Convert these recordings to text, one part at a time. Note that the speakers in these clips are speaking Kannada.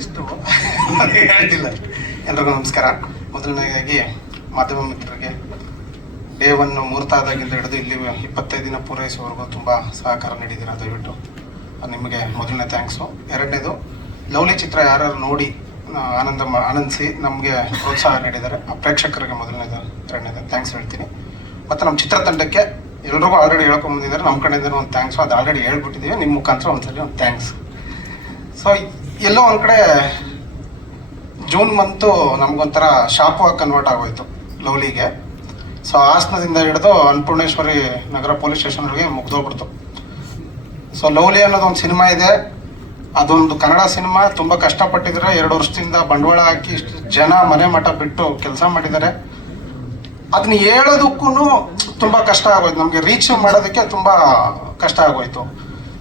ಇಷ್ಟು. ಹೇಳ್ತಿಲ್ಲ. ಎಲ್ರಿಗೂ ನಮಸ್ಕಾರ. ಮೊದಲನೇದಾಗಿ ಮಾಧ್ಯಮ ಮಿತ್ರರಿಗೆ ಡೇವನ್ನು ಮುಹೂರ್ತಾದಾಗಿಂದ ಹಿಡಿದು ಇಲ್ಲಿ ಇಪ್ಪತ್ತೈದು ದಿನ ಪೂರೈಸುವವರೆಗೂ ತುಂಬ ಸಹಕಾರ ನೀಡಿದ್ದೀರ ದಯವಿಟ್ಟು. ನಿಮಗೆ ಮೊದಲನೇ ಥ್ಯಾಂಕ್ಸು. ಎರಡನೇದು, ಲವ್ಲಿ ಚಿತ್ರ ಯಾರ್ಯಾರು ನೋಡಿ ಆನಂದ ಆನಂದಿಸಿ ನಮಗೆ ಪ್ರೋತ್ಸಾಹ ನೀಡಿದ್ದಾರೆ. ಆ ಪ್ರೇಕ್ಷಕರಿಗೆ ಮೊದಲನೇದು, ಎರಡನೇದು ಥ್ಯಾಂಕ್ಸ್ ಹೇಳ್ತೀನಿ. ಮತ್ತು ನಮ್ಮ ಚಿತ್ರತಂಡಕ್ಕೆ ಎಲ್ರಿಗೂ ಆಲ್ರೆಡಿ ಹೇಳ್ಕೊಂಬಂದಿದ್ದಾರೆ ನಮ್ಮ ಕಡೆಯಿಂದ ಒಂದು ಥ್ಯಾಂಕ್ಸು. ಅದು ಆಲ್ರೆಡಿ ಹೇಳ್ಬಿಟ್ಟಿದ್ದೀವಿ. ನಿಮ್ಮ ಮುಖಾಂತರ ಒಂದ್ಸಲಿ ಒಂದು ಥ್ಯಾಂಕ್ಸ್. ಸೊ ಎಲ್ಲೋ ಒಂದು ಕಡೆ ಜೂನ್ ಮಂತು ನಮಗೊಂಥರ ಶಾಪು ಆಗಿ ಕನ್ವರ್ಟ್ ಆಗೋಯ್ತು ಲವ್ಲಿಗೆ ಸೊ ಹಾಸನದಿಂದ ಹಿಡಿದು ಅನ್ನಪೂರ್ಣೇಶ್ವರಿ ನಗರ ಪೊಲೀಸ್ ಸ್ಟೇಷನ್ಗೆ ಮುಗ್ದೋಗ್ಬಿಡ್ತು. ಸೊ ಲವ್ಲಿ ಅನ್ನೋದು ಒಂದು ಸಿನಿಮಾ ಇದೆ. ಅದೊಂದು ಕನ್ನಡ ಸಿನಿಮಾ ತುಂಬ ಕಷ್ಟಪಟ್ಟಿದ್ದಾರೆ ಎರಡು ವರ್ಷದಿಂದ ಬಂಡವಾಳ ಹಾಕಿ ಜನ ಮನೆ ಮಠ ಬಿಟ್ಟು ಕೆಲಸ ಮಾಡಿದ್ದಾರೆ. ಅದನ್ನ ಹೇಳೋದಕ್ಕೂ ತುಂಬ ಕಷ್ಟ ಆಗೋಯ್ತು. ನಮಗೆ ರೀಚ್ ಮಾಡೋದಕ್ಕೆ ತುಂಬ ಕಷ್ಟ ಆಗೋಯ್ತು.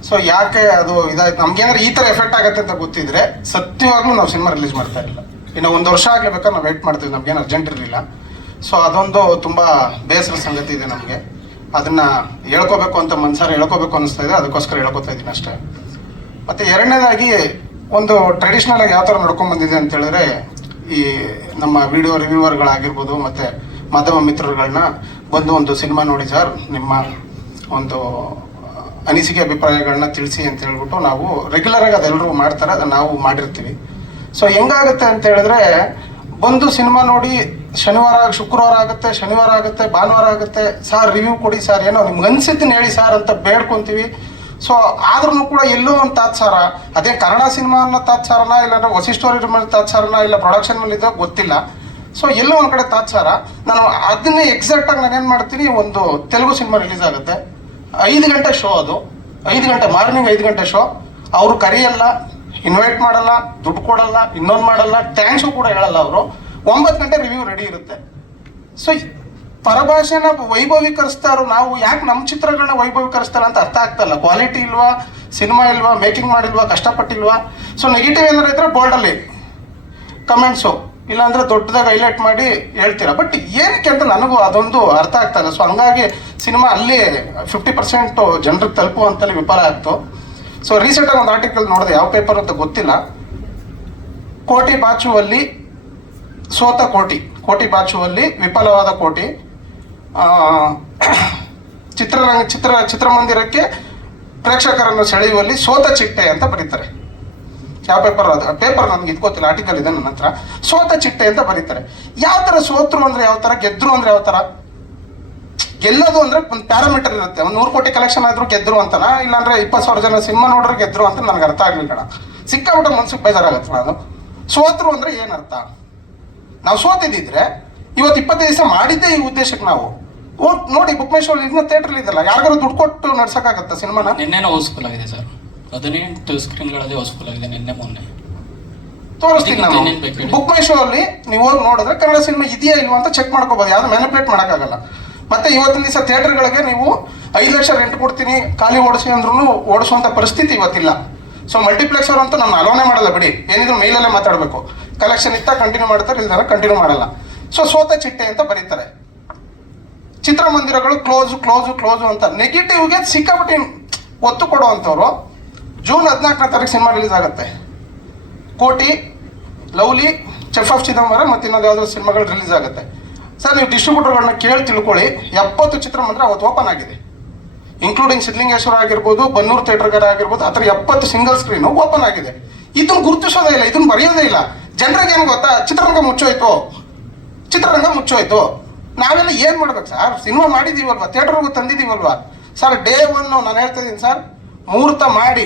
ಸೊ ಯಾಕೆ ಅದು ಇದಾಯ್ತು? ನಮ್ಗೇನಾದ್ರೆ ಈ ತರ ಎಫೆಕ್ಟ್ ಆಗುತ್ತೆ ಅಂತ ಗೊತ್ತಿದ್ರೆ, ಸತ್ಯವಾಗ್ಲೂ ನಾವು ಸಿನಿಮಾ ರಿಲೀಸ್ ಮಾಡ್ತಾ ಇರಲಿಲ್ಲ. ಇನ್ನು ಒಂದು ವರ್ಷ ಆಗ್ಲೇಬೇಕಾದ್ರೆ ನಾವು ವೇಟ್ ಮಾಡ್ತೀವಿ. ನಮ್ಗೇನು ಅರ್ಜೆಂಟ್ ಇರಲಿಲ್ಲ. ಸೊ ಅದೊಂದು ತುಂಬ ಬೇಸರ ಸಂಗತಿ ಇದೆ ನಮಗೆ. ಅದನ್ನ ಹೇಳ್ಕೋಬೇಕು ಅಂತ ಮನ್ಸಾರ ಹೇಳ್ಕೋಬೇಕು ಅನಿಸ್ತಾ ಇದೆ. ಅದಕ್ಕೋಸ್ಕರ ಹೇಳ್ಕೊತಾ ಇದ್ದೀನಿ ಅಷ್ಟೇ. ಮತ್ತೆ ಎರಡನೇದಾಗಿ, ಒಂದು ಟ್ರೆಡಿಷ್ನಲ್ ಆಗಿ ಯಾವ ಥರ ನಡ್ಕೊಂಡ್ ಬಂದಿದೆ ಅಂತ ಹೇಳಿದ್ರೆ, ಈ ನಮ್ಮ ವಿಡಿಯೋ ರಿವ್ಯೂವರ್ಗಳಾಗಿರ್ಬೋದು ಮತ್ತೆ ಮಾಧ್ಯಮ ಮಿತ್ರರುಗಳನ್ನ ಬಂದು ಒಂದು ಸಿನಿಮಾ ನೋಡಿ ಸರ್. ನಿಮ್ಮ ಒಂದು ಅನಿಸಿಕೆ ಅಭಿಪ್ರಾಯಗಳನ್ನ ತಿಳಿಸಿ ಅಂತ ಹೇಳ್ಬಿಟ್ಟು ನಾವು ರೆಗ್ಯುಲರ್ ಆಗಿ ಅದೆಲ್ಲರೂ ಮಾಡ್ತಾರೆ, ಅದನ್ನ ನಾವು ಮಾಡಿರ್ತೀವಿ. ಸೊ ಹೆಂಗಾಗುತ್ತೆ ಅಂತ ಹೇಳಿದ್ರೆ, ಬಂದು ಸಿನಿಮಾ ನೋಡಿ ಶನಿವಾರ, ಶುಕ್ರವಾರ ಆಗುತ್ತೆ, ಶನಿವಾರ ಆಗುತ್ತೆ, ಭಾನುವಾರ ಆಗುತ್ತೆ, ಸರ್ ರಿವ್ಯೂ ಕೊಡಿ ಸರ್, ಏನೋ ನಿಮ್ಗೆ ಅನ್ಸಿದ್ದನ್ನ ಹೇಳಿ ಸರ್ ಅಂತ ಬೇಡ್ಕೊಂತೀವಿ. ಸೊ ಆದ್ರೂ ಕೂಡ ಎಲ್ಲೋ ಒಂದು ತಾತ್ಸಾರ, ಅದೇ ಕನ್ನಡ ಸಿನಿಮಾ ಅನ್ನೋ ತಾತ್ಸಾರನ ಇಲ್ಲಾಂದ್ರೆ ವಸಿಷ್ಠೋರಿ ಮೇಲೆ ತಾತ್ಸಾರನ ಇಲ್ಲ ಪ್ರೊಡಕ್ಷನ್ ಮೇಲೆ ಇದೋ ಗೊತ್ತಿಲ್ಲ. ಸೊ ಎಲ್ಲೋ ಒಂದು ಕಡೆ ತಾತ್ಸಾರ. ನಾನು ಅದನ್ನೇ ಎಕ್ಸಾಕ್ಟ್ ಆಗಿ ನಾನು ಏನು ಮಾಡ್ತೀನಿ, ಒಂದು ತೆಲುಗು ಸಿನಿಮಾ ರಿಲೀಸ್ ಆಗುತ್ತೆ. ಐದು ಗಂಟೆ ಶೋ ಅದು. ಐದು ಗಂಟೆ, ಮಾರ್ನಿಂಗ್ ಐದು ಗಂಟೆ ಶೋ ಅವರು ಕರೆಯಲ್ಲ ಇನ್ವೈಟ್ ಮಾಡಲ್ಲ, ದುಡ್ಡು ಕೊಡಲ್ಲ, ಇನ್ನೊಂದು ಮಾಡಲ್ಲ ಥ್ಯಾಂಕ್ಸು ಕೂಡ ಹೇಳಲ್ಲ ಅವರು. ಒಂಬತ್ತು ಗಂಟೆ ರಿವ್ಯೂ ರೆಡಿ ಇರುತ್ತೆ. ಸೊ ಪರಭಾಷೆನ ವೈಭವೀಕರಿಸ್ತಾರೋ ನಾವು, ಯಾಕೆ ನಮ್ಮ ಚಿತ್ರಗಳನ್ನ ವೈಭವೀಕರಿಸ್ತಾರ ಅಂತ ಅರ್ಥ ಆಗ್ತಲ್ಲ. ಕ್ವಾಲಿಟಿ ಇಲ್ವಾ ಸಿನಿಮಾ ಇಲ್ವಾ ಮೇಕಿಂಗ್ ಮಾಡಿಲ್ವಾ, ಕಷ್ಟಪಟ್ಟಿಲ್ವಾ? ಸೊ ನೆಗೆಟಿವ್ ಏನಾರು ಇದ್ರೆ ಬೋರ್ಡಲ್ಲಿ ಕಮೆಂಟ್ಸು ಇಲ್ಲಾಂದ್ರೆ ದೊಡ್ಡದಾಗಿ ಹೈಲೈಟ್ ಮಾಡಿ ಹೇಳ್ತೀರಾ? ಬಟ್ ಏನಕ್ಕೆ ಅಂತ ನನಗೂ ಅದೊಂದು ಅರ್ಥ ಆಗ್ತಾ ಇಲ್ಲ. ಸೊ ಹಂಗಾಗಿ ಸಿನಿಮಾ ಅಲ್ಲಿ ಫಿಫ್ಟಿ ಪರ್ಸೆಂಟ್ ಜನರಿಗೆ ತಲುಪುವಂತಲ್ಲಿ ವಿಫಲ ಆಗ್ತು ಸೊ ರೀಸೆಂಟಾಗಿ ಒಂದು ಆರ್ಟಿಕಲ್ ನೋಡಿದೆ, ಯಾವ ಪೇಪರ್ ಅಂತ ಗೊತ್ತಿಲ್ಲ. ಕೋಟಿ ಬಾಚುವಲ್ಲಿ ಸೋತ ಕೋಟಿ ಕೋಟಿ ಬಾಚುವಲ್ಲಿ ವಿಫಲವಾದ ಕೋಟಿ. ಚಿತ್ರರಂಗ, ಚಿತ್ರ, ಚಿತ್ರಮಂದಿರಕ್ಕೆ ಪ್ರೇಕ್ಷಕರನ್ನು ಸೆಳೆಯುವಲ್ಲಿ ಸೋತ ಚಿಟ್ಟೆ ಅಂತ ಬರೀತಾರೆ. ಯಾವ ಪೇಪರ್ ಅದು? ಪೇಪರ್ ನನಗೆ ಇದು ಗೊತ್ತಿಲ್ಲ ಆರ್ಟಿಕಲ್ ಇದೆ ನನ್ನ ಹತ್ರ. ಸೋತ ಚಿಟ್ಟೆ ಅಂತ ಬರೀತಾರೆ. ಯಾವ ಥರ ಸೋತರು ಅಂದರೆ ಯಾವ ಥರ ಗೆದ್ರು ಅಂದ್ರೆ ಯಾವ ಥರ ಗೆಲ್ಲೋದು ಅಂದ್ರೆ ಒಂದು ಪ್ಯಾರಾಮೀಟರ್ ಇರುತ್ತೆ. ಒಂದು ನೂರು ಕೋಟಿ ಕಲೆಕ್ಷನ್ ಆದ್ರೂ ಗೆದ್ರು ಅಂತನಾ ಇಲ್ಲಾಂದ್ರೆ ಇಪ್ಪತ್ತು ಸಾವಿರ ಜನ ಸಿನಿಮಾ ನೋಡ್ರೆ ಗೆದ್ರು ಅಂತ ನನಗೆ ಅರ್ಥ ಆಗ್ಲಿಲ್ಲ ಕಣ ಸಿಕ್ಕಾಬಿಟ್ಟು ಮನ್ಸಿಗೆ ಬೇಜಾರಾಗತ್ತೆ ನಾನು. ಸೋತ್ರು ಅಂದ್ರೆ ಏನರ್ಥ ನಾವು ಸೋತಿದ್ದಿದ್ರೆ ಇವತ್ತು ಇಪ್ಪತ್ತೈದು ದಿವಸ ಮಾಡಿದ್ದೇ ಈ ಉದ್ದೇಶಕ್ಕೆ ನಾವು. ನೋಡಿ ಬುಕ್ ಮೈ ಶೋ ಇದನ್ನ ಥಿಯೇಟ್ರಲ್ಲಿ ಇದಲ್ಲ ಯಾರಿಗಾರು ದುಡ್ಡು ಕೊಟ್ಟು ನಡ್ಸಕ್ಕಾಗತ್ತಾ ಸಿನಿಮಾನ? ನಿನ್ನೆನೂ ಹೌಸ್ಫುಲ್ ಆಗಿದೆ ಸರ್. ಹದಿನೆಂಟು ಸ್ಕ್ರೀನ್ಗಳಲ್ಲಿ ಹೌಸ್ಫುಲ್ ಆಗಿದೆ ನಿನ್ನೆ ಮೊನ್ನೆ. ತೋರಿಸ್ತೀನಿ ನಾನು. ಬುಕ್ ಮೈ ಶೋ ಅಲ್ಲಿ ನೀವು ಹೋಗಿ ನೋಡಿದ್ರೆ ಕನ್ನಡ ಸಿನಿಮಾ ಇದೆಯಾ ಇಲ್ವಾ ಅಂತ ಚೆಕ್ ಮಾಡ್ಕೋಬೋದು. ಯಾವ್ದು ಮ್ಯಾನಿಪುಲೇಟ್ ಮಾಡೋಕ್ಕಾಗಲ್ಲ. ಮತ್ತೆ ಇವತ್ತಿನ ದಿವಸ ಥಿಯೇಟರ್ಗಳಿಗೆ ನೀವು ಐದು ಲಕ್ಷ ರೆಂಟ್ ಕೊಡ್ತೀನಿ, ಖಾಲಿ ಓಡಿಸಿ ಅಂದ್ರೂ ಓಡಿಸುವಂತ ಪರಿಸ್ಥಿತಿ ಇವತ್ತಿಲ್ಲ. ಸೊ ಮಲ್ಟಿಪ್ಲೆಕ್ಸ್ ಅವರು ಅಂತೂ ನಾನು ಅಲೋನೆ ಮಾಡಲ್ಲ ಬಿಡಿ. ಏನಿದ್ರು ಮೇಲಲ್ಲೇ ಮಾತಾಡಬೇಕು. ಕಲೆಕ್ಷನ್ ಇತ್ತ ಕಂಟಿನ್ಯೂ ಮಾಡ್ತಾರೆ ಇಲ್ದಾರ ಕಂಟಿನ್ಯೂ ಮಾಡಲ್ಲ. ಸೊ ಸೋತ ಚಿಟ್ಟೆ ಅಂತ ಬರೀತಾರೆ. ಚಿತ್ರಮಂದಿರಗಳು ಕ್ಲೋಸು ಕ್ಲೋಸು ಕ್ಲೋಸು ಅಂತ. ನೆಗೆಟಿವ್ಗೆ ಸಿಕ್ಕಾಪಟ್ಟೆ ಒತ್ತು ಕೊಡುವಂಥವ್ರು ಜೂನ್ ಹದಿನಾಲ್ಕನೇ ತಾರೀಕು ಸಿನಿಮಾ ರಿಲೀಸ್ ಆಗುತ್ತೆ. ಕೋಟಿ ಲವ್ಲಿ ಚೆಫ್ ಆಫ್ ಚಿದಂಬರಂ ಮತ್ತು ಇನ್ನೊಂದು ಯಾವುದೋ ಸಿನಿಮಾಗಳು ರಿಲೀಸ್ ಆಗುತ್ತೆ. ಸರ್, ನೀವು ಡಿಸ್ಟ್ರಿಬ್ಯೂಟರ್ಗಳನ್ನ ಕೇಳಿ ತಿಳ್ಕೊಳ್ಳಿ. ಎಪ್ಪತ್ತು ಚಿತ್ರಮಂದಿರ ಅವತ್ತು ಓಪನ್ ಆಗಿದೆ. ಇನ್ಕ್ಲೂಡಿಂಗ್ ಸಿದ್ಲಿಂಗೇಶ್ವರ ಆಗಿರ್ಬೋದು, ಬನ್ನೂರು ಥಿಯೇಟರ್ಗರ ಆಗಿರ್ಬೋದು, ಆ ಥರ ಎಪ್ಪತ್ತು ಸಿಂಗಲ್ ಸ್ಕ್ರೀನು ಓಪನ್ ಆಗಿದೆ. ಇದನ್ನು ಗುರುತಿಸೋದೇ ಇಲ್ಲ ಇದನ್ನು ಬರೆಯೋದೇ ಇಲ್ಲ. ಜನರಿಗೆ ಏನು ಗೊತ್ತಾ? ಚಿತ್ರರಂಗ ಮುಚ್ಚೋಯ್ತು. ಚಿತ್ರರಂಗ ಮುಚ್ಚೋಯ್ತು. ನಾವೆಲ್ಲ ಏನು ಮಾಡ್ಬೇಕು ಸರ್? ಸಿನಿಮಾ ಮಾಡಿದ್ದೀವಲ್ವಾ ಥಿಯೇಟರ್ಗೂ ತಂದಿದ್ದೀವಲ್ವಾ ಸರ್ ಡೇ ಒನ್ ನಾನು ಹೇಳ್ತಾ ಇದ್ದೀನಿ ಸರ್, ಮುಹೂರ್ತ ಮಾಡಿ,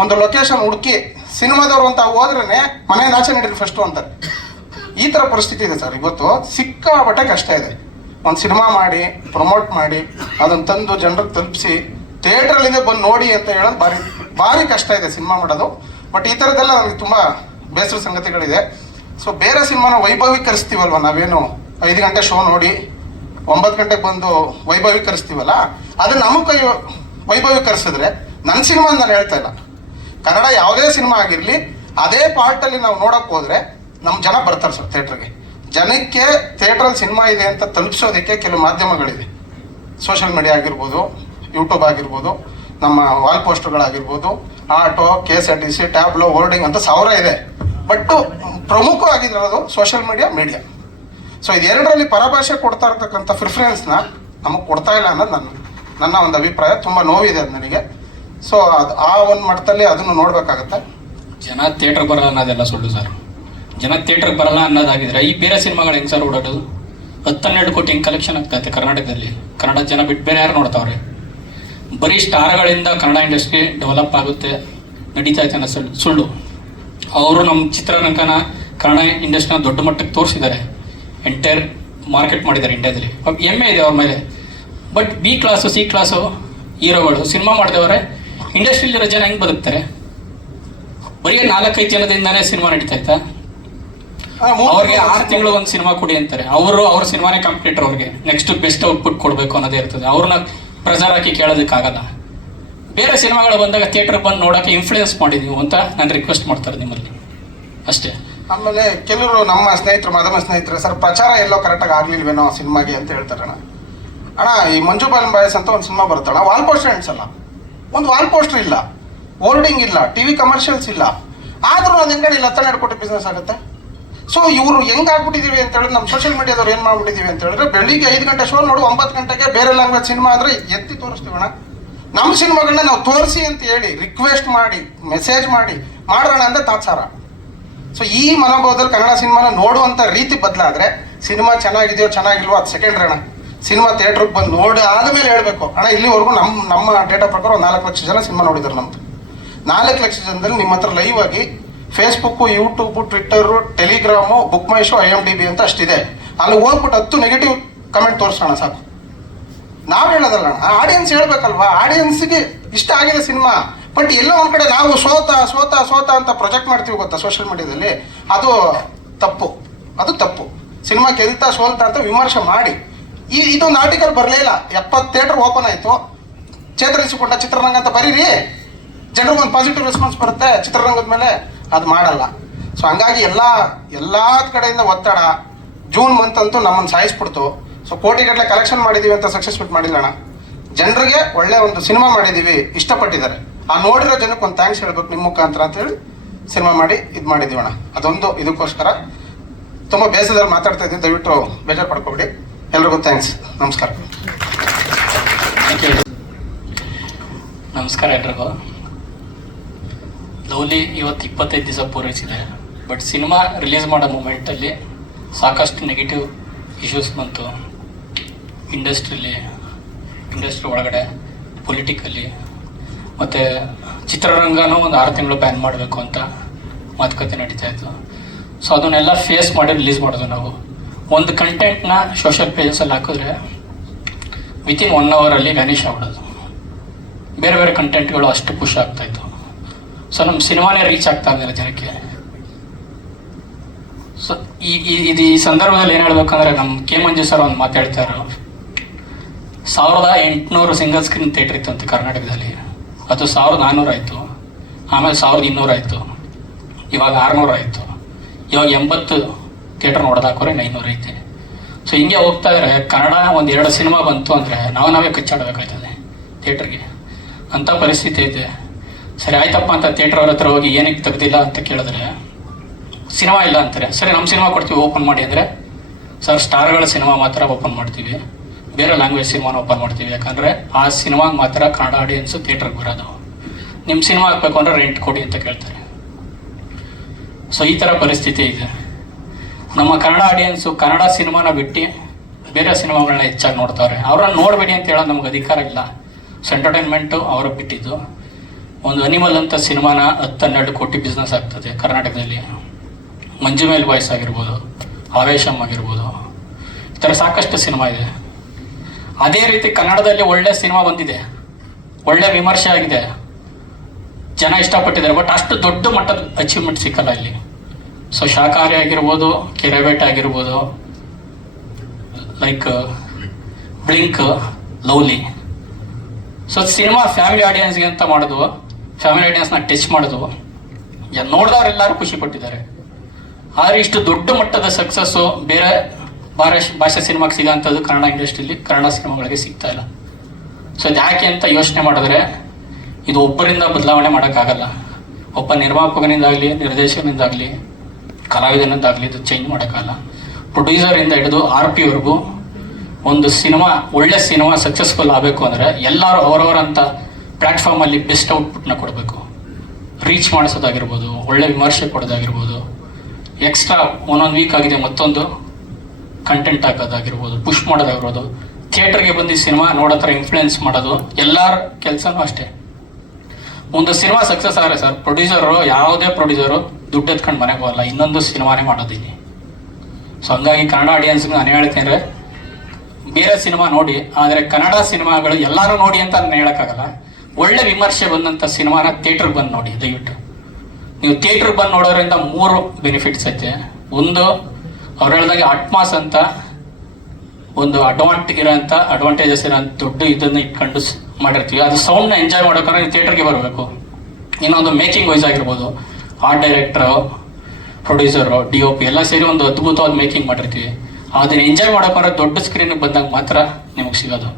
ಒಂದು ಲೊಕೇಶನ್ ಹುಡುಕಿ, ಸಿನಿಮಾದವ್ರು ಅಂತ ಹೋದ್ರೇ ಮನೆ ಆಚೆ ನಡೀರಿ ಫಸ್ಟು ಅಂತಾರೆ ಈ ಥರ ಪರಿಸ್ಥಿತಿ ಇದೆ ಸರ್. ಇವತ್ತು ಸಿಕ್ಕಾಪಟ್ಟೆ ಕಷ್ಟ ಇದೆ. ಒಂದು ಸಿನಿಮಾ ಮಾಡಿ ಪ್ರಮೋಟ್ ಮಾಡಿ, ಅದನ್ನು ತಂದು ಜನರಿಗೆ ತಲುಪಿಸಿ ಥಿಯೇಟ್ರಲ್ಲಿಂದ ಬಂದು ನೋಡಿ ಅಂತ ಹೇಳೋದು ಭಾರಿ ಭಾರಿ ಕಷ್ಟ ಇದೆ ಸಿನಿಮಾ ಮಾಡೋದು. ಬಟ್ ಈ ಥರದ್ದೆಲ್ಲ ನನಗೆ ತುಂಬ ಬೇಸರ ಸಂಗತಿಗಳಿದೆ. ಸೊ ಬೇರೆ ಸಿನಿಮಾನ ವೈಭವೀಕರಿಸ್ತೀವಲ್ವ? ನಾವೇನು ಐದು ಗಂಟೆ ಶೋ ನೋಡಿ, ಒಂಬತ್ತು ಗಂಟೆಗೆ ಬಂದು ವೈಭವೀಕರಿಸ್ತೀವಲ್ಲ? ಅದು ನಮ್ಮ ಕೈ ವೈಭವೀಕರಿಸಿದ್ರೆ ನನ್ನ ಸಿನಿಮಾ ನಾನು ಹೇಳ್ತಾ ಇಲ್ಲ. ಕನ್ನಡ ಯಾವುದೇ ಸಿನಿಮಾ ಆಗಿರಲಿ, ಅದೇ ಪಾರ್ಟಲ್ಲಿ ನಾವು ನೋಡಕ್ಕೆ ಹೋದ್ರೆ ನಮ್ಮ ಜನ ಬರ್ತಾರೆ ಸರ್ ಥಿಯೇಟ್ರಿಗೆ. ಜನಕ್ಕೆ ಥಿಯೇಟ್ರಲ್ಲಿ ಸಿನಿಮಾ ಇದೆ ಅಂತ ತಲುಪಿಸೋದಕ್ಕೆ ಕೆಲವು ಮಾಧ್ಯಮಗಳಿದೆ. ಸೋಷಿಯಲ್ ಮೀಡಿಯಾ ಆಗಿರ್ಬೋದು, ಯೂಟ್ಯೂಬ್ ಆಗಿರ್ಬೋದು, ನಮ್ಮ wall ಪೋಸ್ಟರ್ಗಳಾಗಿರ್ಬೋದು, auto, K S R T C, tableau hoarding ಅಂತ ಸಾವಿರ ಇದೆ. ಬಟ್ ಪ್ರಮುಖವಾಗಿರೋದು ಸೋಷಿಯಲ್ ಮೀಡಿಯಾ ಮೀಡಿಯಾ. ಸೊ ಇದೆರಡರಲ್ಲಿ ಪರಭಾಷೆ ಕೊಡ್ತಾ ಇರ್ತಕ್ಕಂಥ ಪ್ರಿಫರೆನ್ಸ್ನ ನಮಗೆ ಕೊಡ್ತಾ ಇಲ್ಲ ಅನ್ನೋದು ನನ್ನ ನನ್ನ ಒಂದು ಅಭಿಪ್ರಾಯ. ತುಂಬ ನೋವಿದೆ ಅದು ನನಗೆ. ಸೊ ಅದು ಆ ಒಂದು ಮಟ್ಟದಲ್ಲಿ ಅದನ್ನು ನೋಡಬೇಕಾಗತ್ತೆ. ಜನ ಥಿಯೇಟರ್ ಬರಲ್ಲ ಅನ್ನೋದೆಲ್ಲ ಸುಳ್ಳು ಸರ್. ಜನ ಥಿಯೇಟರ್ ಬರಲ್ಲ ಅನ್ನೋದಾಗಿದ್ರೆ ಈ ಬೇರೆ ಸಿನಿಮಾಗಳು ಹೆಂಗ್ ಸರ್ ಓಡಾಡೋದು? ಹತ್ತನ್ನೆರಡು ಕೋಟಿ ಹೆಂಗೆ ಕಲೆಕ್ಷನ್ ಆಗ್ತೈತೆ ಕರ್ನಾಟಕದಲ್ಲಿ? ಕನ್ನಡ ಜನ ಬಿಟ್ಟು ಬೇರೆ ಯಾರು ನೋಡ್ತಾವ್ರೆ? ಬರೀ ಸ್ಟಾರ್ಗಳಿಂದ ಕನ್ನಡ ಇಂಡಸ್ಟ್ರಿ ಡೆವಲಪ್ ಆಗುತ್ತೆ ನಡೀತೈತೆ ಅನ್ನೋ ಸುಳ್ಳು ಸುಳ್ಳು. ಅವರು ನಮ್ಮ ಚಿತ್ರರಂಗನ ಕನ್ನಡ ಇಂಡಸ್ಟ್ರಿನ ದೊಡ್ಡ ಮಟ್ಟಕ್ಕೆ ತೋರಿಸಿದ್ದಾರೆ. ಎಂಟೈರ್ ಮಾರ್ಕೆಟ್ ಮಾಡಿದ್ದಾರೆ ಇಂಡಿಯಾದಲ್ಲಿ ಹೆಮ್ಮೆ ಇದೆ ಅವ್ರ ಮೇಲೆ. But B class C class ಹೀರೋಗಳು ಸಿನಿಮಾ ಮಾಡಿದವರೆ ಇಂಡಸ್ಟ್ರಿಯಲ್ಲಿರೋ ಜನ ಹೆಂಗೆ ಬದುಕ್ತಾರೆ? ಬರೀ ನಾಲ್ಕೈದು ಜನದಿಂದಾನೇ ಸಿನಿಮಾ ನಡೀತಾ ಇತ್ತಾ? ಅವ್ರಿಗೆ ಆರು ತಿಂಗಳು ಒಂದು ಸಿನಿಮಾ ಕೊಡಿ ಅಂತಾರೆ. ಅವರು ಅವ್ರ ಸಿನಿಮಾನೇ ಕಂಪ್ಲೀಟ್ ಅವ್ರಿಗೆ. ನೆಕ್ಸ್ಟ್ ಬೆಸ್ಟ್ ಔಟ್ಪುಟ್ ಕೊಡಬೇಕು ಅನ್ನೋದೇ ಇರ್ತದೆ. ಅವ್ರನ್ನ ಪ್ರೆಸರ್ ಹಾಕಿ ಕೇಳೋದಕ್ಕಾಗಲ್ಲ. ಬೇರೆ ಸಿನಿಮಾಗಳು ಬಂದಾಗ ಥಿಯೇಟರ್ ಬಂದು ನೋಡೋಕೆ ಇನ್ಫ್ಲೂಯೆನ್ಸ್ ಮಾಡಿದೀವಿ ಅಂತ ನಾನು ರಿಕ್ವೆಸ್ಟ್ ಮಾಡ್ತಾರೆ ನಿಮ್ಮಲ್ಲಿ. ಅಷ್ಟೇ. ಆಮೇಲೆ ಕೆಲವರು ನಮ್ಮ ಸ್ನೇಹಿತರು ಮಾಧ್ಯಮ ಸ್ನೇಹಿತರು ಸರ್ ಪ್ರಚಾರ ಎಲ್ಲೋ ಕರೆಕ್ಟಾಗಿ ಆಗ್ಲಿಲ್ವೇನೋ ಸಿನಿಮಾಗೆ ಅಂತ ಹೇಳ್ತಾರೆ ಅಣ್ಣ. ಅಣ್ಣ ಈ ಮಂಜು ಬಾಲನ್ ಬಾಯಸ್ ಅಂತ ಒಂದು ಸಿನಿಮಾ ಬರುತ್ತಣ್ಣ ವಾಲ್ ಪೋಸ್ಟರ್ ಅನ್ಸಲ್ಲ ಒಂದು ವಾಲ್ ಪೋಸ್ಟರ್ ಇಲ್ಲ. ಹೋರ್ಡಿಂಗ್ ಇಲ್ಲ. ಟಿವಿ ಕಮರ್ಷಿಯಲ್ಸ್ ಇಲ್ಲ. ಆದರೂ ಅದು ಹೆಂಗಡಿ ಇಲ್ಲ ಹತ್ತೆರಡು ಕೋಟಿ ಬಿಸ್ನೆಸ್ ಆಗುತ್ತೆ? ಸೊ ಇವರು ಹೆಂಗ್ ಆಗ್ಬಿಟ್ಟಿದೀವಿ ಅಂತ ಹೇಳಿದ್ರೆ ನಮ್ಮ ಸೋಷಿಯಲ್ ಮೀಡಿಯಾದವ್ರು ಏನು ಮಾಡ್ಬಿಟ್ಟಿದೀವಿ ಅಂತ ಹೇಳಿದ್ರೆ, ಬೆಳಿಗ್ಗೆ ಐದು ಗಂಟೆ ಶೋ ನೋಡು, ಒಂಬತ್ತು ಗಂಟೆಗೆ ಬೇರೆ ಲ್ಯಾಂಗ್ವೇಜ್ ಸಿನಿಮಾ ಅಂದ್ರೆ ಎತ್ತಿ ತೋರಿಸ್ತೀವಣ್ಣ ನಮ್ಮ ಸಿನಿಮಾಗಳನ್ನ ನಾವು ತೋರಿಸಿ ಅಂತ ಹೇಳಿ ರಿಕ್ವೆಸ್ಟ್ ಮಾಡಿ ಮೆಸೇಜ್ ಮಾಡಿ, ಮಾಡೋಣ ಅಂದರೆ ತಾತ್ಸಾರ. ಸೊ ಈ ಮನೋಭಾವದಲ್ಲಿ ಕನ್ನಡ ಸಿನಿಮಾನ ನೋಡುವಂತ ರೀತಿ ಬದಲಾದ್ರೆ, ಸಿನಿಮಾ ಚೆನ್ನಾಗಿದೆಯೋ ಚೆನ್ನಾಗಿಲ್ವೋ ಅದು ಸೆಕೆಂಡ್ರಿ ಅಣ್ಣ. ಸಿನಿಮಾ ಥಿಯೇಟ್ರಿಗೆ ಬಂದು ನೋಡಿ ಆದಮೇಲೆ ಹೇಳಬೇಕು. ಅಣ್ಣ, ಇಲ್ಲಿವರೆಗೂ ನಮ್ಮ ನಮ್ಮ ಡೇಟಾ ಪ್ರಕಾರ ಒಂದು ನಾಲ್ಕು ಲಕ್ಷ ಜನ ಸಿನಿಮಾ ನೋಡಿದ್ರು ನಮ್ದು. ನಾಲ್ಕು ಲಕ್ಷ ಜನದಲ್ಲಿ ನಿಮ್ಮ ಹತ್ರ ಲೈವ್ ಆಗಿ Facebook YouTube Twitter Telegram Book My Show I M D B ಅಂತ ಅಷ್ಟಿದೆ. ಅಲ್ಲಿ ಹೋಗ್ಬಿಟ್ಟು ಹತ್ತು ನೆಗೆಟಿವ್ ಕಮೆಂಟ್ ತೋರಿಸೋಣ ಸಾಕು. ನಾವು ಹೇಳೋದಲ್ಲ ಆಡಿಯನ್ಸ್ ಹೇಳ್ಬೇಕಲ್ವಾ? ಆಡಿಯನ್ಸ್ಗೆ ಇಷ್ಟ ಆಗಿದೆ ಸಿನಿಮಾ. ಬಟ್ ಎಲ್ಲೋ ಒಂದು ಕಡೆ ನಾವು ಸೋತ ಸೋತ ಸೋತ ಅಂತ ಪ್ರೊಜೆಕ್ಟ್ ಮಾಡ್ತೀವಿ ಗೊತ್ತಾ ಸೋಷಿಯಲ್ ಮೀಡಿಯಾದಲ್ಲಿ ಅದು ತಪ್ಪು. ಅದು ತಪ್ಪು. ಸಿನಿಮಾ ಗೆಲ್ತಾ ಸೋಲ್ತಾ ಅಂತ ವಿಮರ್ಶೆ ಮಾಡಿ. ಈ ಇದೊಂದು ಆರ್ಟಿಕಲ್ ಬರಲೇ ಇಲ್ಲ. ಎಪ್ಪತ್ತು ಥಿಯೇಟರ್ ಓಪನ್ ಆಯಿತು. ಚೇತರಿಸಿಕೊಂಡ ಚಿತ್ರರಂಗ ಅಂತ ಬರೀರಿ. ಜನರಿಗೆ ಒಂದು ಪಾಸಿಟಿವ್ ರೆಸ್ಪಾನ್ಸ್ ಬರುತ್ತೆ. ಚಿತ್ರರಂಗದ ಮೇಲೆ ಅದು ಮಾಡಲ್ಲ. ಸೊ ಹಂಗಾಗಿ ಎಲ್ಲ ಎಲ್ಲ ಕಡೆಯಿಂದ ಒತ್ತಡ ಜೂನ್ ಮಂತ್ ಅಂತೂ ನಮ್ಮನ್ನು ಸಾಯಿಸ್ಬಿಡ್ತು. ಸೊ ಕೋಟಿಗಟ್ಟಲೆ ಕಲೆಕ್ಷನ್ ಮಾಡಿದೀವಿ ಅಂತ ಸಕ್ಸಸ್ಫುಲ್ ಮಾಡಿಲ್ಲ ಅಣ್ಣ. ಜನರಿಗೆ ಒಳ್ಳೆ ಒಂದು ಸಿನಿಮಾ ಮಾಡಿದೀವಿ, ಇಷ್ಟಪಟ್ಟಿದ್ದಾರೆ. ಆ ನೋಡಿರೋ ಜನಕ್ಕೆ ಒಂದು ಥ್ಯಾಂಕ್ಸ್ ಹೇಳ್ಬೇಕು ನಿಮ್ಮ ಮುಖಾಂತರ ಅಂತ ಹೇಳಿ ಸಿನಿಮಾ ಮಾಡಿ ಇದು ಮಾಡಿದೀವಿ ಅಣ್ಣ. ಅದೊಂದು ಇದಕ್ಕೋಸ್ಕರ ತುಂಬ ಬೇಸದಲ್ಲಿ ಮಾತಾಡ್ತಾ ಇದ್ದೀನಿ. ದಯವಿಟ್ಟು ಬೇಜಾರು ಪಡ್ಕೊಬಿಡಿ. ಎಲ್ರಿಗೂ ಥ್ಯಾಂಕ್ಸ್ ನಮಸ್ಕಾರ. ನಮಸ್ಕಾರ ಎಲ್ರಿಗೂ. ಲವ್ಲಿ ಇವತ್ತು ಇಪ್ಪತ್ತೈದು ದಿವಸ ಪೂರೈಸಿದೆ. ಬಟ್ ಸಿನಿಮಾ ರಿಲೀಸ್ ಮಾಡೋ ಮೂಮೆಂಟಲ್ಲಿ ಸಾಕಷ್ಟು ನೆಗೆಟಿವ್ ಇಶ್ಯೂಸ್ ಬಂತು. ಇಂಡಸ್ಟ್ರಿಲಿ ಇಂಡಸ್ಟ್ರಿ ಒಳಗಡೆ ಪೊಲಿಟಿಕಲಿ ಮತ್ತು ಚಿತ್ರರಂಗನೂ ಒಂದು ಆರು ತಿಂಗಳು ಬ್ಯಾನ್ ಮಾಡಬೇಕು ಅಂತ ಮಾತುಕತೆ ನಡೀತಾ ಇತ್ತು. ಸೊ ಅದನ್ನೆಲ್ಲ ಫೇಸ್ ಮಾಡಿ ರಿಲೀಸ್ ಮಾಡೋದು ನಾವು. ಒಂದು ಕಂಟೆಂಟ್ನ ಸೋಷಿಯಲ್ ಪೇಜಸಲ್ಲಿ ಹಾಕಿದ್ರೆ ವಿತಿನ್ ಒನ್ ಅವರಲ್ಲಿ ವ್ಯಾನಿಷ್ ಆಗ್ಬಿಡೋದು. ಬೇರೆ ಬೇರೆ ಕಂಟೆಂಟ್ಗಳು ಅಷ್ಟು ಖುಷಿ ಆಗ್ತಾ ಇತ್ತು. ಸೊ ನಮ್ಮ ಸಿನಿಮಾನೇ ರೀಚ್ ಆಗ್ತಾ ಇದ್ದಾರೆ ಜನಕ್ಕೆ. ಸೊ ಈ, ಈ- ಇದು ಈ ಸಂದರ್ಭದಲ್ಲಿ ಏನು ಹೇಳ್ಬೇಕಂದ್ರೆ ನಮ್ಮ ಕೆ ಮಂಜು ಸರ್ ಒಂದು ಮಾತಾಡ್ತಾರೆ ಸಾವಿರದ ಎಂಟುನೂರು ಸಿಂಗಲ್ ಸ್ಕ್ರೀನ್ ಥಿಯೇಟರ್ ಇತ್ತು ಅಂತ ಕರ್ನಾಟಕದಲ್ಲಿ. ಅದು ಸಾವಿರದ ನಾನ್ನೂರು ಆಯಿತು. ಆಮೇಲೆ ಸಾವಿರದ ಇನ್ನೂರಾಯಿತು ಇವಾಗ ಆರುನೂರು ಆಯಿತು. ಇವಾಗ ಎಂಬತ್ತು ಥಿಯೇಟರ್ ನೋಡೋದಾಕೋರೆ ಐನೂರು ಐತೆ. ಸೊ ಹಿಂಗೆ ಹೋಗ್ತಾ ಇದ್ರೆ ಕನ್ನಡ ಒಂದು ಎರಡು ಸಿನಿಮಾ ಬಂತು ಅಂದರೆ ನಾವು ನಾವೇ ಕಚ್ಚಾಡಬೇಕಾಯ್ತದೆ ಥಿಯೇಟ್ರಿಗೆ ಅಂಥ ಪರಿಸ್ಥಿತಿ ಐತೆ. ಸರಿ, ಆಯ್ತಪ್ಪ ಅಂತ ಥಿಯೇಟರ್ ಅವ್ರ ಹತ್ರ ಹೋಗಿ ಏನಕ್ಕೆ ತೆಗ್ದಿಲ್ಲ ಅಂತ ಕೇಳಿದ್ರೆ, ಸಿನಿಮಾ ಇಲ್ಲ ಅಂತಾರೆ. ಸರಿ ನಮ್ಮ ಸಿನಿಮಾ ಕೊಡ್ತೀವಿ ಓಪನ್ ಮಾಡಿ ಅಂದರೆ, ಸರ್, ಸ್ಟಾರ್ಗಳ ಸಿನಿಮಾ ಮಾತ್ರ ಓಪನ್ ಮಾಡ್ತೀವಿ. ಬೇರೆ ಲ್ಯಾಂಗ್ವೇಜ್ ಸಿನಿಮಾನ ಓಪನ್ ಮಾಡ್ತೀವಿ. ಯಾಕಂದರೆ, ಆ ಸಿನಿಮಾಗೆ ಮಾತ್ರ ಕನ್ನಡ ಆಡಿಯನ್ಸು ಥಿಯೇಟ್ರಿಗೆ ಬರೋದು. ನಿಮ್ಮ ಸಿನಿಮಾ ಹಾಕ್ಬೇಕು ಅಂದರೆ ರೆಂಟ್ ಕೊಡಿ ಅಂತ ಕೇಳ್ತಾರೆ. ಸೊ ಈ ಥರ ಪರಿಸ್ಥಿತಿ ಇದೆ. ನಮ್ಮ ಕನ್ನಡ ಆಡಿಯನ್ಸು ಕನ್ನಡ ಸಿನಿಮಾನ ಬಿಟ್ಟು ಬೇರೆ ಸಿನಿಮಾಗಳನ್ನ ಹೆಚ್ಚಾಗಿ ನೋಡ್ತಾರೆ. ಅವ್ರನ್ನ ನೋಡಬೇಡಿ ಅಂತ ಹೇಳೋದು ನಮ್ಗೆ ಅಧಿಕಾರ ಇಲ್ಲ. ಸೊ ಎಂಟರ್ಟೈನ್ಮೆಂಟು ಅವ್ರಿಗೆ ಬಿಟ್ಟಿದ್ದು. ಒಂದು ಅನಿಮಲ್ ಅಂತ ಸಿನಿಮಾನ ಹತ್ತು ಹನ್ನೆರಡು ಕೋಟಿ ಬಿಸ್ನೆಸ್ ಆಗ್ತದೆ ಕರ್ನಾಟಕದಲ್ಲಿ. ಮಂಜು ಮೇಲ್ ಬಾಯ್ಸ್ ಆಗಿರ್ಬೋದು ಆವೇಶಮ್ ಆಗಿರ್ಬೋದು. ಈ ಥರ ಸಾಕಷ್ಟು ಸಿನಿಮಾ ಇದೆ. ಅದೇ ರೀತಿ ಕನ್ನಡದಲ್ಲಿ ಒಳ್ಳೆ ಸಿನಿಮಾ ಬಂದಿದೆ. ಒಳ್ಳೆ ವಿಮರ್ಶೆ ಆಗಿದೆ. ಜನ ಇಷ್ಟಪಟ್ಟಿದ್ದಾರೆ ಬಟ್ ಅಷ್ಟು ದೊಡ್ಡ ಮಟ್ಟದ ಅಚೀವ್ಮೆಂಟ್ ಸಿಕ್ಕಲ್ಲ ಇಲ್ಲಿ. ಸೊ ಶಾಕಾಹಾರಿ ಆಗಿರ್ಬೋದು, ಕೆರೆಬೇಟೆ ಆಗಿರ್ಬೋದು like Blink Lovely so cinema family ಆಡಿಯನ್ಸ್ಗೆ ಅಂತ ಮಾಡೋದು? ಫ್ಯಾಮಿಲಿ ಆಡಿಯನ್ಸ್ನ ಟಚ್ ಮಾಡೋದು. ನೋಡ್ದವ್ರೆಲ್ಲರೂ ಖುಷಿ ಪಟ್ಟಿದ್ದಾರೆ. ಆದರೆ ಇಷ್ಟು ದೊಡ್ಡ ಮಟ್ಟದ ಸಕ್ಸಸ್ಸು ಬೇರೆ ಭಾಷೆ ಭಾಷಾ ಸಿನಿಮಾಗೆ ಸಿಗೋಂಥದ್ದು ಕನ್ನಡ ಇಂಡಸ್ಟ್ರಿಲಿ ಕನ್ನಡ ಸಿನಿಮಾಗಳಿಗೆ ಸಿಗ್ತಾ ಇಲ್ಲ. ಸೊ ಇದು ಯಾಕೆ ಅಂತ ಯೋಚನೆ ಮಾಡಿದ್ರೆ, ಇದು ಒಬ್ಬರಿಂದ ಬದಲಾವಣೆ ಮಾಡೋಕ್ಕಾಗಲ್ಲ. ಒಬ್ಬ ನಿರ್ಮಾಪಕನಿಂದಾಗಲಿ, ನಿರ್ದೇಶಕನಿಂದಾಗಲಿ, ಕಲಾವಿದನಿಂದಾಗಲಿ ಇದು ಚೇಂಜ್ ಮಾಡೋಕ್ಕಾಗಲ್ಲ. ಪ್ರೊಡ್ಯೂಸರಿಂದ ಹಿಡಿದು ಆರ್ ಪಿವರೆಗೂ ಒಂದು ಸಿನಿಮಾ ಒಳ್ಳೆ ಸಿನಿಮಾ ಸಕ್ಸಸ್ಫುಲ್ ಆಗಬೇಕು ಅಂದರೆ ಎಲ್ಲರೂ ಅವರವರಂಥ ಪ್ಲ್ಯಾಟ್ಫಾರ್ಮಲ್ಲಿ ಬೆಸ್ಟ್ ಔಟ್ಪುಟ್ನ ಕೊಡಬೇಕು. ರೀಚ್ ಮಾಡಿಸೋದಾಗಿರ್ಬೋದು, ಒಳ್ಳೆ ವಿಮರ್ಶೆ ಕೊಡೋದಾಗಿರ್ಬೋದು ಎಕ್ಸ್ಟ್ರಾ ಒಂದೊಂದು ವೀಕ್ ಆಗಿದೆ ಮತ್ತೊಂದು ಕಂಟೆಂಟ್ ಹಾಕೋದಾಗಿರ್ಬೋದು ಪುಷ್ ಮಾಡೋದಾಗಿರ್ಬೋದು ಥಿಯೇಟರ್ಗೆ ಬಂದು ಸಿನಿಮಾ ನೋಡೋ ಥರ ಇನ್ಫ್ಲುಯೆನ್ಸ್ ಮಾಡೋದು ಎಲ್ಲರ ಕೆಲಸನೂ ಅಷ್ಟೇ. ಒಂದು ಸಿನಿಮಾ ಸಕ್ಸಸ್ ಆದರೆ ಸರ್ ಪ್ರೊಡ್ಯೂಸರು ಯಾವುದೇ ಪ್ರೊಡ್ಯೂಸರು ದುಡ್ಡು ಎತ್ಕೊಂಡು ಮನೆಗೆ ಹೋಗಲ್ಲ, ಇನ್ನೊಂದು ಸಿನಿಮಾನೇ ಮಾಡೋದಿಲ್ಲಿ ಸೊ ಹಂಗಾಗಿ ಕನ್ನಡ ಆಡಿಯನ್ಸ್ಗೆ ನಾನು ಹೇಳ್ತೇನೆ ಬೇರೆ ಸಿನಿಮಾ ನೋಡಿ, ಆದರೆ ಕನ್ನಡ ಸಿನಿಮಾಗಳು ಎಲ್ಲರೂ ನೋಡಿ ಅಂತ ನಾನು ಹೇಳೋಕ್ಕಾಗಲ್ಲ. ಒಳ್ಳೆ ವಿಮರ್ಶೆ ಬಂದಂಥ ಸಿನಿಮಾನ ಥಿಯೇಟ್ರಿಗೆ ಬಂದು ನೋಡಿ, ದಯವಿಟ್ಟು. ನೀವು ಥಿಯೇಟ್ರಿಗೆ ಬಂದು ನೋಡೋದ್ರಿಂದ ಮೂರು ಬೆನಿಫಿಟ್ಸ್ ಐತೆ. ಒಂದು, ಅವ್ರು ಅಟ್ಮಾಸ್ ಅಂತ, ಒಂದು ಅಡ್ವಾಂಟ್ ಇರೋಂಥ ಅಡ್ವಾಂಟೇಜಸ್ ಇರೋಂಥ ದೊಡ್ಡ ಇದನ್ನು ಇಟ್ಕೊಂಡು ಮಾಡಿರ್ತೀವಿ. ಅದು ಸೌಂಡ್ನ ಎಂಜಾಯ್ ಮಾಡೋಕ್ಕಾದ್ರೆ ನೀವು ಥಿಯೇಟ್ರಿಗೆ ಬರಬೇಕು. ಇನ್ನೊಂದು ಮೇಕಿಂಗ್ ವೈಸ್ ಆಗಿರ್ಬೋದು. Art director producer D O P ಎಲ್ಲ ಸೇರಿ ಒಂದು ಅದ್ಭುತವಾದ ಮೇಕಿಂಗ್ ಮಾಡಿರ್ತೀವಿ. ಅದನ್ನ ಎಂಜಾಯ್ ಮಾಡೋಕ್ಕಾದ್ರೆ ದೊಡ್ಡ ಸ್ಕ್ರೀನಿಗೆ ಬಂದಾಗ ಮಾತ್ರ ನಿಮಗೆ ಸಿಗೋದು.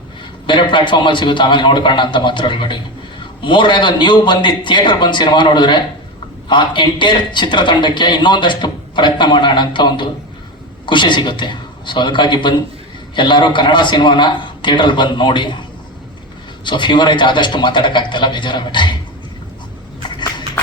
ಬೇರೆ ಪ್ಲ್ಯಾಟ್ಫಾರ್ಮಲ್ಲಿ ಸಿಗುತ್ತೆ ಆಮೇಲೆ ನೋಡ್ಕೊಳ್ಳೋಣ ಅಂತ ಮಾತ್ರ ಹೇಳ್ಬೇಡಿ ಮೂರನೇದು, ನೀವು ಬಂದು ಥಿಯೇಟರ್ ಬಂದು ಸಿನಿಮಾ ನೋಡಿದ್ರೆ ಆ ಎಂಟೈರ್ ಚಿತ್ರತಂಡಕ್ಕೆ ಇನ್ನೊಂದಷ್ಟು ಪ್ರಯತ್ನ ಮಾಡೋಣ ಅಂತ ಒಂದು ಖುಷಿ ಸಿಗುತ್ತೆ. ಸೊ ಅದಕ್ಕಾಗಿ ಬಂದು ಎಲ್ಲರೂ ಕನ್ನಡ ಸಿನಿಮಾನ ಥಿಯೇಟ್ರಲ್ಲಿ ಬಂದು ನೋಡಿ. ಸೊ ಫೀವರ್ ಐತೆ ಆದಷ್ಟು ಮಾತಾಡೋಕ್ಕಾಗ್ತಿಲ್ಲ, ಬೇಜಾರಾಗ್ಬಿಟ್ಟೆ.